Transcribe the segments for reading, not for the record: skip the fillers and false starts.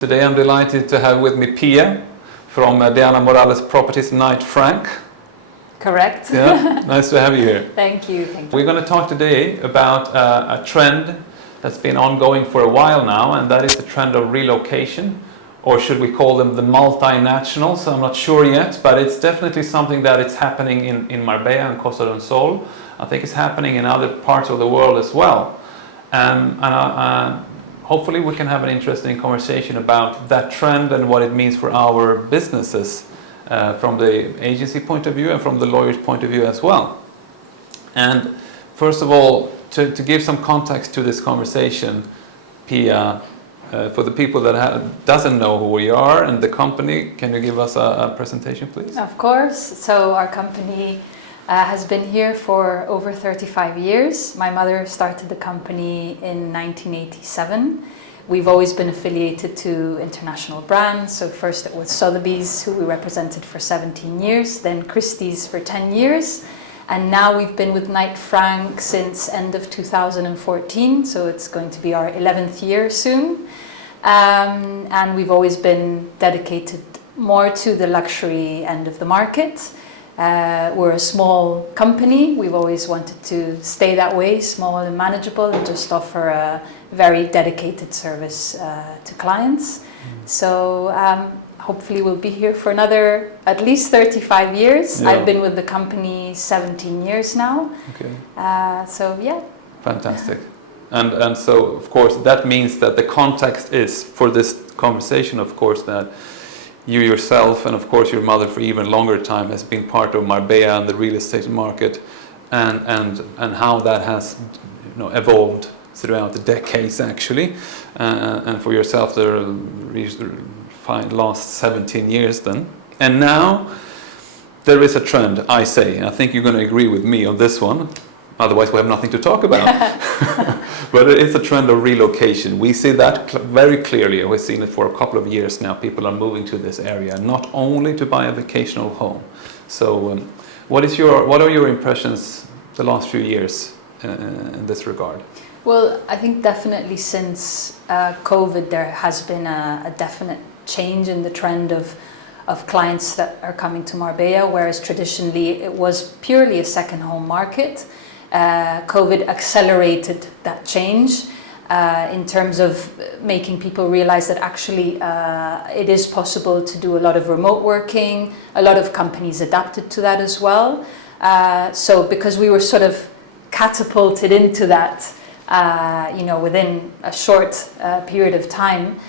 Today I'm delighted to have with me Pia from Diana Morales Properties Knight Frank. Correct. Yeah, nice to have you here. Thank you. We're going to talk today about a trend that's been ongoing for a while now, and that is the trend of relocation, or should we call them the multinationals? I'm not sure yet, but it's definitely something that it's happening in Marbella and Costa del Sol. I think it's happening in other parts of the world as well. Hopefully we can have an interesting conversation about that trend and what it means for our businesses from the agency point of view and from the lawyer's point of view as well. And first of all, to give some context to this conversation, Pia, for the people that doesn't know who we are and the company, can you give us a presentation, please? Of course. So our company has been here for over 35 years. My mother started the company in 1987. We've always been affiliated to international brands. So first it was Sotheby's, who we represented for 17 years, then Christie's for 10 years. And now we've been with Knight Frank since end of 2014. So it's going to be our 11th year soon. And we've always been dedicated more to the luxury end of the market. We're a small company. We've always wanted to stay that way, small and manageable, and just offer a very dedicated service to clients. So hopefully we'll be here for another at least 35 years. Yeah. I've been with the company 17 years now. Okay. So yeah. Fantastic. And so, of course, that means that the context is, for this conversation, of course, that you yourself and of course your mother for even longer time has been part of Marbella and the real estate market, and how that has evolved throughout the decades actually, and for yourself the last 17 years then. And now there is a trend, I say, and I think you're going to agree with me on this one, otherwise we have nothing to talk about. But it is a trend of relocation. We see that very clearly. We've seen it for a couple of years now. People are moving to this area, not only to buy a vacational home. So what are your impressions the last few years in this regard? Well, I think definitely since COVID there has been a definite change in the trend of clients that are coming to Marbella, whereas traditionally it was purely a second home market. COVID accelerated that change in terms of making people realize that actually it is possible to do a lot of remote working. A lot of companies adapted to that as well. So because we were sort of catapulted into that, within a short period of time,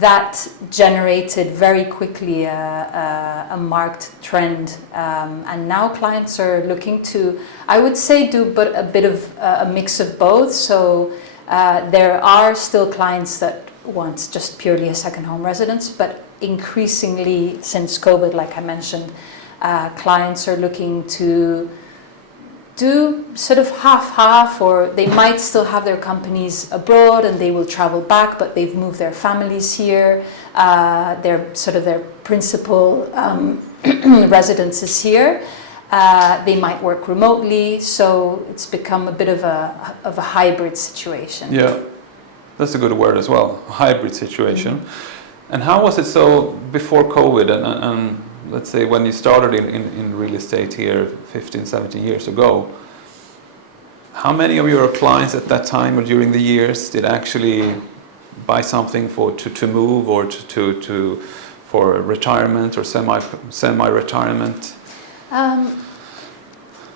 that generated very quickly a marked trend, and now clients are looking to, I would say, do but a bit of a mix of both. So there are still clients that want just purely a second home residence, but increasingly since COVID, like I mentioned, clients are looking to do sort of half-half, or they might still have their companies abroad and they will travel back, but they've moved their families here. Their principal residence is here. They might work remotely, so it's become a bit of a hybrid situation. Yeah, that's a good word as well, hybrid situation. And how was it so before COVID and let's say when you started in real estate here 15, 17 years ago? How many of your clients at that time or during the years did actually buy something to move or for retirement or semi-retirement?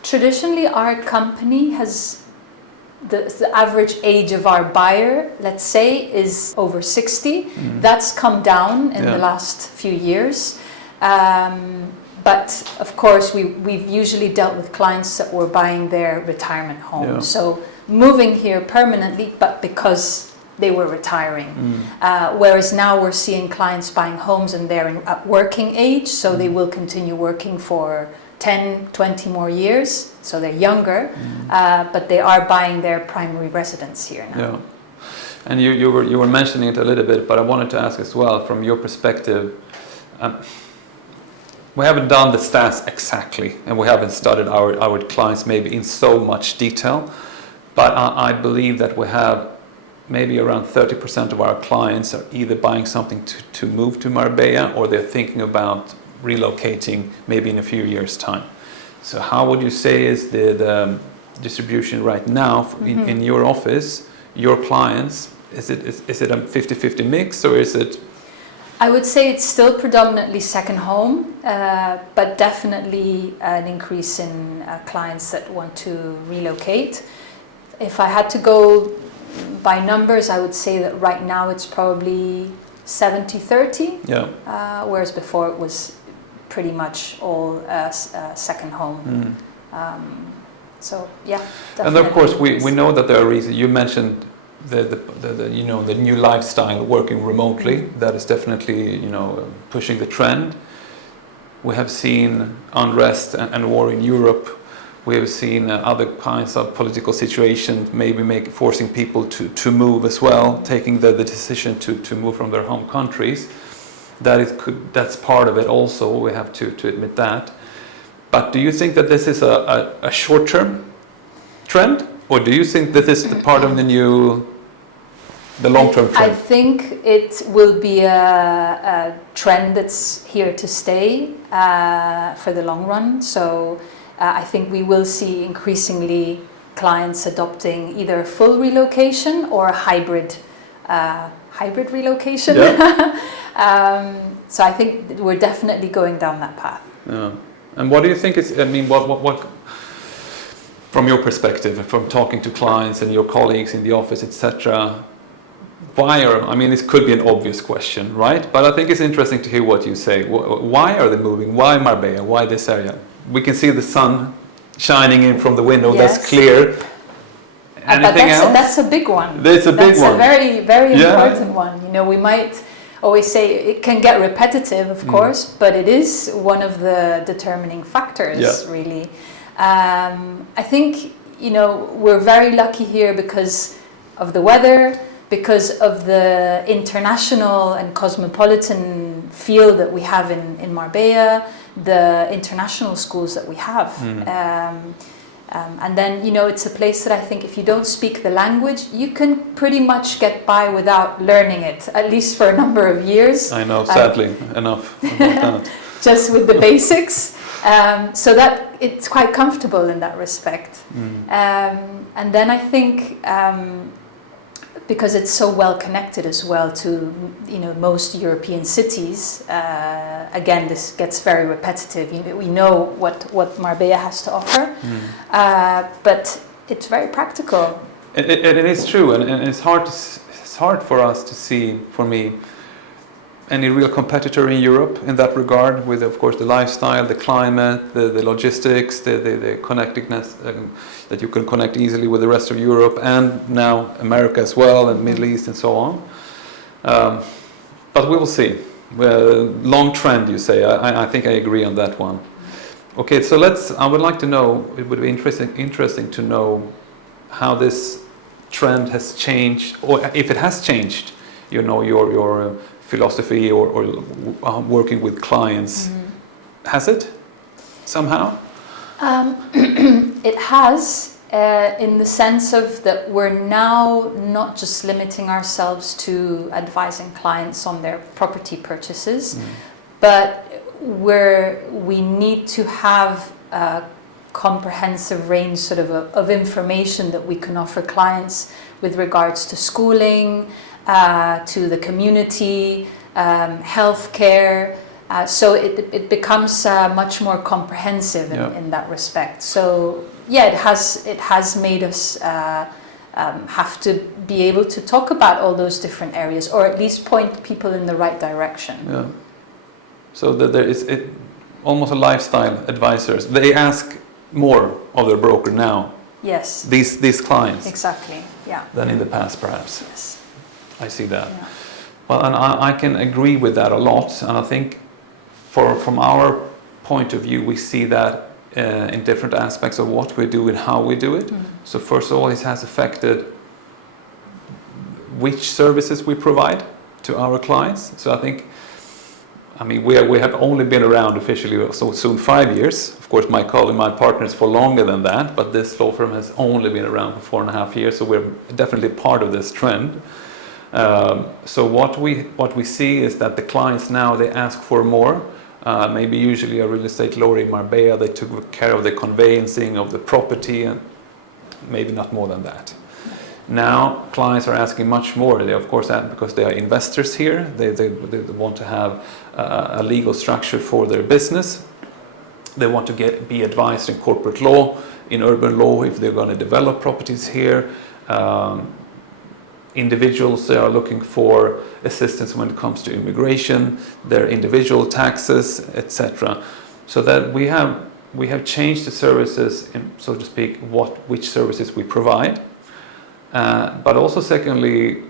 Traditionally, our company has the average age of our buyer, let's say, is over 60. That's come down in the last few years. But of course, we've usually dealt with clients that were buying their retirement home. Yeah. So moving here permanently, but because they were retiring. Whereas now we're seeing clients buying homes and they're at working age, so they will continue working for 10, 20 more years, so they're younger, but they are buying their primary residence here now. Yeah. And you were mentioning it a little bit, but I wanted to ask as well, from your perspective, we haven't done the stats exactly, and we haven't studied our clients maybe in so much detail, but I believe that we have maybe around 30% of our clients are either buying something to move to Marbella, or they're thinking about relocating maybe in a few years' time. So how would you say is the distribution right now in your office, your clients? Is it a 50-50 mix, or is it? I would say it's still predominantly second home, but definitely an increase in clients that want to relocate. If I had to go by numbers, I would say that right now it's probably 70-30, whereas before it was pretty much all second home. So yeah, definitely. And of course we know that there are reasons. You mentioned the new lifestyle, working remotely. That is definitely pushing the trend. We have seen unrest and war in Europe. We have seen other kinds of political situations, maybe forcing people to move as well, taking the decision to move from their home countries. That's part of it also. We have to admit that. But do you think that this is a short-term trend, or do you think that this is the part of the long-term trend? I think it will be a trend that's here to stay for the long run. So I think we will see increasingly clients adopting either full relocation or a hybrid relocation. Yeah. So I think we're definitely going down that path. Yeah. And what do you think is? I mean, what from your perspective, from talking to clients and your colleagues in the office, etc. This could be an obvious question, right? But I think it's interesting to hear what you say. Why are they moving? Why Marbella? Why this area? We can see the sun shining in from the window. Yes. That's clear. Anything else? That's a big one. That's a big one. That's a very, very important one. We might always say it can get repetitive, of course, but it is one of the determining factors, really. I think, we're very lucky here because of the weather, because of the international and cosmopolitan feel that we have in Marbella, the international schools that we have. And then, it's a place that I think if you don't speak the language, you can pretty much get by without learning it, at least for a number of years. I know, sadly, enough about that. Just with the basics. So that it's quite comfortable in that respect. And then I think because it's so well connected as well to most European cities, again this gets very repetitive. We know what Marbella has to offer, but it's very practical. It is true, and it's hard for us to see, for me, any real competitor in Europe in that regard, with of course the lifestyle, the climate, the logistics, the connectedness, that you can connect easily with the rest of Europe and now America as well, and Middle East and so on. But we will see. Long trend, you say. I think I agree on that one. Okay, so I would like to know, it would be interesting to know how this trend has changed, or if it has changed, your philosophy or working with clients. Has it somehow? It has, in the sense of that we're now not just limiting ourselves to advising clients on their property purchases, but we need to have a comprehensive range of information that we can offer clients with regards to schooling, to the community, healthcare. So it becomes much more comprehensive in that respect. So it has made us have to be able to talk about all those different areas, or at least point people in the right direction. Yeah. So that there is almost a lifestyle advisors. They ask more of their broker now. Yes. These clients. Exactly. Yeah. Than in the past, perhaps. Yes. I see that. Yeah. Well, and I can agree with that a lot, and I think from our point of view, we see that in different aspects of what we do and how we do it. So first of all, it has affected which services we provide to our clients. So I think I mean, we have only been around officially so soon 5 years. Of course, my colleague, my partners for longer than that, but this law firm has only been around for 4.5 years, so we're definitely part of this trend. So what we see is that the clients now, they ask for more. Maybe usually a real estate lawyer in Marbella, they took care of the conveyancing of the property, and maybe not more than that. Now clients are asking much more. They of course because they are investors here. They want to have a legal structure for their business. They want to be advised in corporate law, in urban law, if they're going to develop properties here. Individuals, they are looking for assistance when it comes to immigration, their individual taxes, etc. So that we have changed the services, in, so to speak, which services we provide. But also secondly,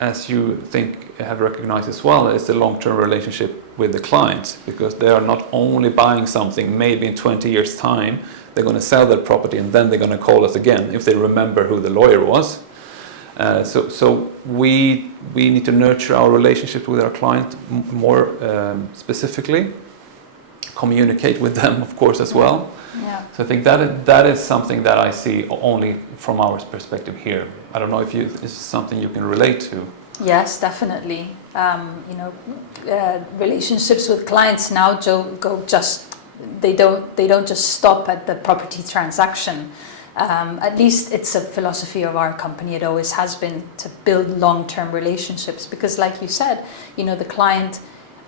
as you think have recognized as well, is the long-term relationship with the client, because they are not only buying something, maybe in 20 years time, they're going to sell their property and then they're going to call us again if they remember who the lawyer was. So we need to nurture our relationship with our client more specifically, communicate with them, of course, as well. Yeah. So I think that is something that I see only from our perspective here. I don't know if this is something you can relate to. Yes, definitely. Relationships with clients now they don't just stop at the property transaction. At least it's a philosophy of our company. It always has been to build long-term relationships, because like you said, the client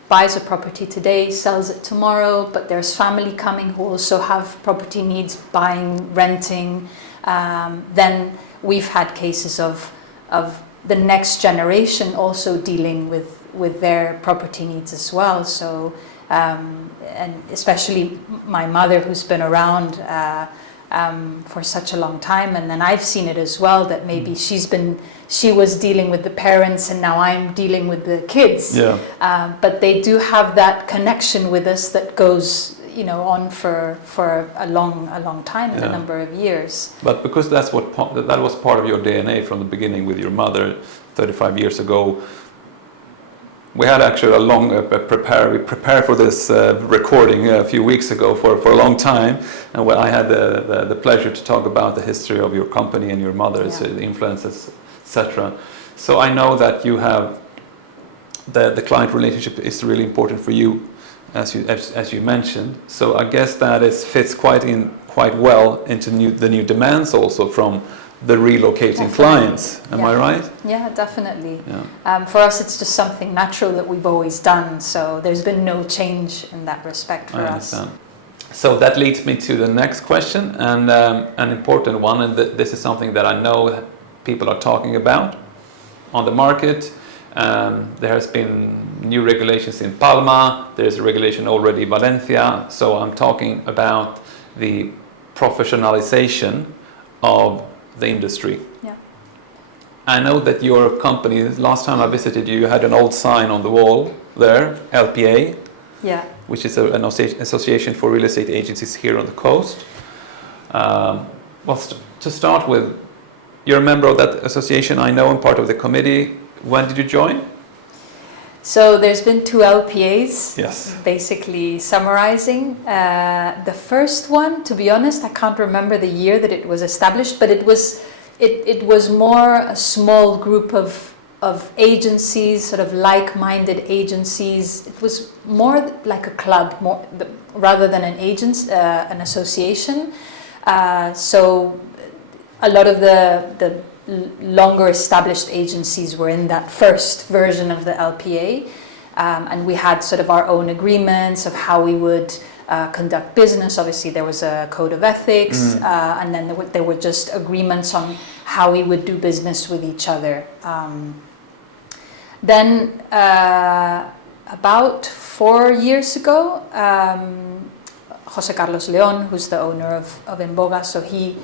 buys a property today, sells it tomorrow, but there's family coming who also have property needs, buying, renting. Then we've had cases of the next generation also dealing with their property needs as well. So, and especially my mother, who's been around for such a long time, and then I've seen it as well, that maybe she was dealing with the parents and now I'm dealing with the kids. Yeah. But they do have that connection with us that goes on for a long time, a number of years. But because that was part of your DNA from the beginning with your mother 35 years ago. We had actually a long we prepared for this recording a few weeks ago for a long time, and where I had the pleasure to talk about the history of your company and your mother's influences, etc. So I know that you have the client relationship is really important for you, as you mentioned. So I guess that fits quite well into the new demands also from the relocating clients. Am I right? Yeah, definitely. Yeah. For us, it's just something natural that we've always done. So there's been no change in that respect for us. I understand. So that leads me to the next question, and an important one. And this is something that I know that people are talking about on the market. There has been new regulations in Palma. There's a regulation already in Valencia. So I'm talking about the professionalization of the industry. Yeah. I know that your company, last time I visited you, you had an old sign on the wall there, LPA, which is an association for real estate agencies here on the coast. To start with, you're a member of that association, I know, and part of the committee. When did you join? So there's been 2 LPAs, yes. Basically summarizing. The first one, to be honest, I can't remember the year that it was established, but it was more a small group of agencies, sort of like-minded agencies. It was more like a club, rather than an association. So a lot of the longer established agencies were in that first version of the LPA, and we had sort of our own agreements of how we would conduct business. Obviously there was a code of ethics, and then there were just agreements on how we would do business with each other. Then about 4 years ago, Jose Carlos León, who's the owner of Emboga, so he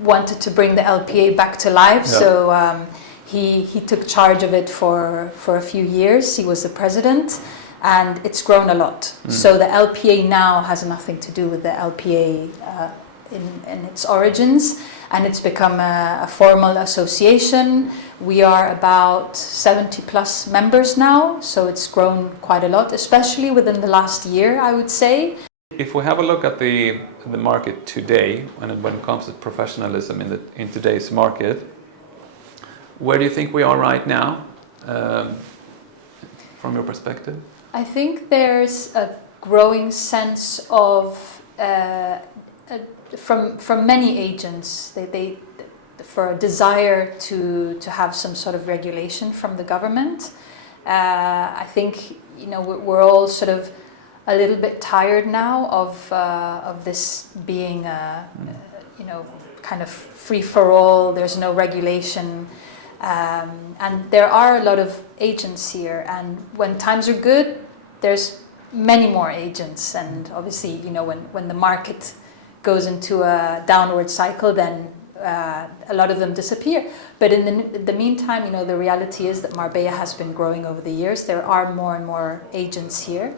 wanted to bring the LPA back to life. Yeah. So he took charge of it for a few years. He was the president, and it's grown a lot. So the LPA now has nothing to do with the LPA in its origins, and it's become a formal association. We are about 70 plus members now, so it's grown quite a lot, especially within the last year, I would say. If we have a look at the market today, and when it comes to professionalism in today's market, where do you think we are right now, from your perspective? I think there's a growing sense of from many agents, they for a desire to have some sort of regulation from the government. I think we're all sort of a little bit tired now of this being kind of free for all. There's no regulation, and there are a lot of agents here. And when times are good, there's many more agents. And obviously, when the market goes into a downward cycle, then a lot of them disappear. But in the meantime, the reality is that Marbella has been growing over the years. There are more and more agents here.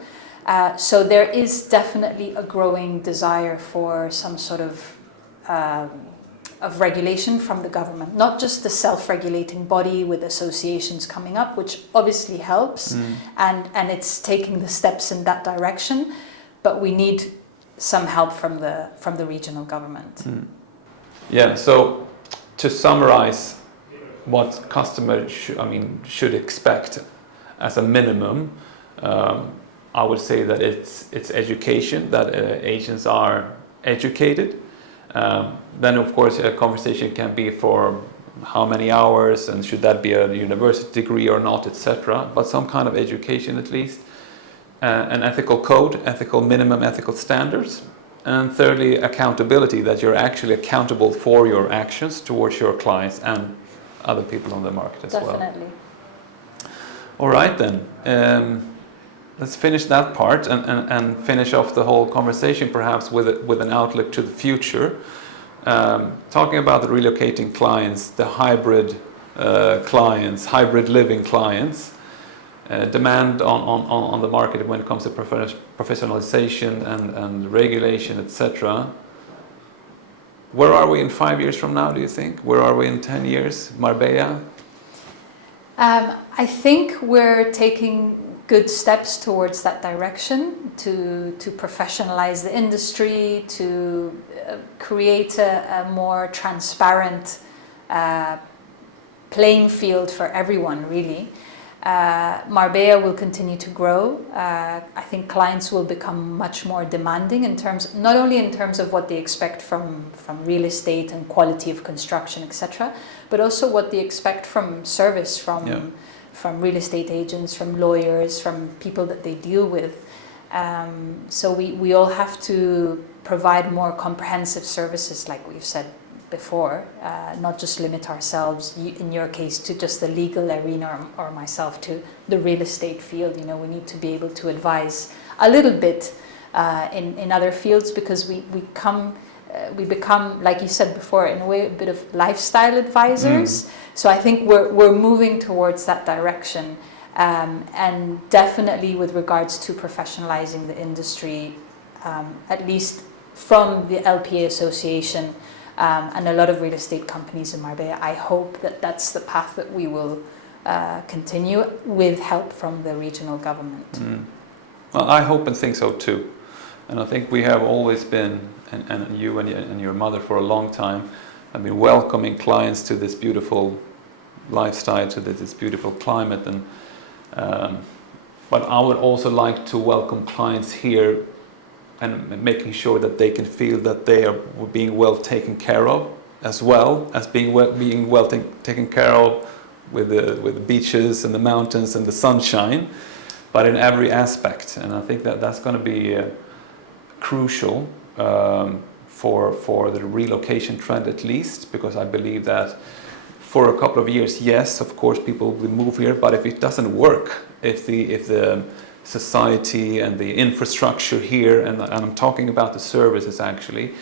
So there is definitely a growing desire for some sort of regulation from the government. Not just the self-regulating body with associations coming up, which obviously helps, and it's taking the steps in that direction. But we need some help from the regional government. Yeah. So to summarize, what customers should expect as a minimum. I would say that it's education, that agents are educated. Then of course a conversation can be for how many hours, and should that be a university degree or not, etc. But some kind of education at least. An ethical code, minimum ethical standards. And thirdly, accountability, that you're actually accountable for your actions towards your clients and other people on the market as well. Definitely. All right then. Let's finish that part and finish off the whole conversation perhaps with an outlook to the future. Talking about the relocating clients, the hybrid clients, hybrid living clients, demand on the market when it comes to professionalization and regulation, etc. Where are we in 5 years from now, do you think? Where are we in 10 years, Marbella? I think we're taking good steps towards that direction, to professionalize the industry, to create a more transparent playing field for everyone, really. Marbella will continue to grow. I think clients will become much more demanding not only in terms of what they expect from real estate and quality of construction, etc., but also what they expect from service from real estate agents, from lawyers, from people that they deal with. So we all have to provide more comprehensive services, like we've said before, not just limit ourselves, in your case, to just the legal arena, or myself to the real estate field. We need to be able to advise a little bit in other fields, because we become, like you said before, in a way, a bit of lifestyle advisors. So I think we're moving towards that direction, and definitely with regards to professionalizing the industry, at least from the LPA Association and a lot of real estate companies in Marbella. I hope that that's the path that we will continue, with help from the regional government. Well, I hope and think so too. And I think we have always been, and you and your mother for a long time, have been welcoming clients to this beautiful lifestyle, to this beautiful climate. And but I would also like to welcome clients here, and making sure that they can feel that they are being well taken care of, as well as being well taken care of with the beaches and the mountains and the sunshine, but in every aspect. And I think that that's going to be crucial for the relocation trend, at least, because I believe that for a couple of years, yes, of course, people will move here, but if it doesn't work, if the society and the infrastructure here, and I'm talking about the services actually,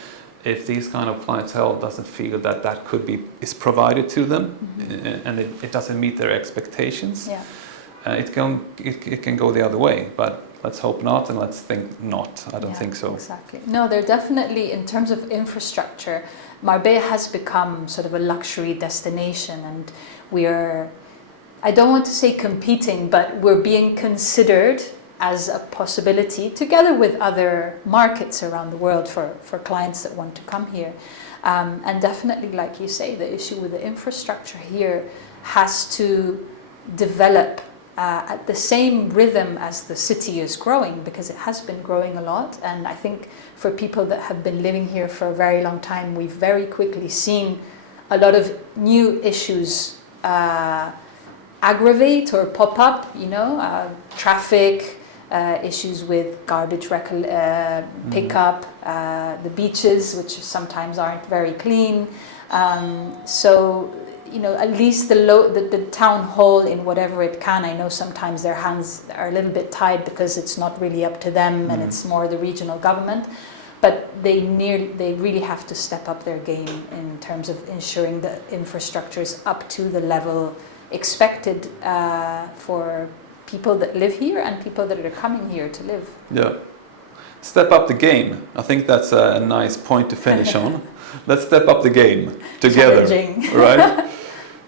if these kind of clientele doesn't feel that is provided to them, and it doesn't meet their expectations, it can go the other way. But let's hope not, and let's think not. I don't think so. Exactly. No, they're definitely, in terms of infrastructure, Marbella has become sort of a luxury destination, and we're, I don't want to say competing, but we're being considered as a possibility together with other markets around the world for clients that want to come here. And definitely, like you say, the issue with the infrastructure here has to develop at the same rhythm as the city is growing, because it has been growing a lot. And I think for people that have been living here for a very long time, we've very quickly seen a lot of new issues aggravate or pop up, you know, traffic, issues with garbage pickup, the beaches, which sometimes aren't very clean. So, you know, at least the town hall, in whatever it can, I know sometimes their hands are a little bit tied because it's not really up to them and it's more the regional government. But they really have to step up their game in terms of ensuring the infrastructure is up to the level expected for people that live here and people that are coming here to live. Yeah. Step up the game. I think that's a nice point to finish on. Let's step up the game together. Right?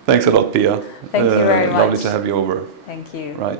Thanks a lot, Pia. Thank you very much. Lovely to have you over. Thank you. Right.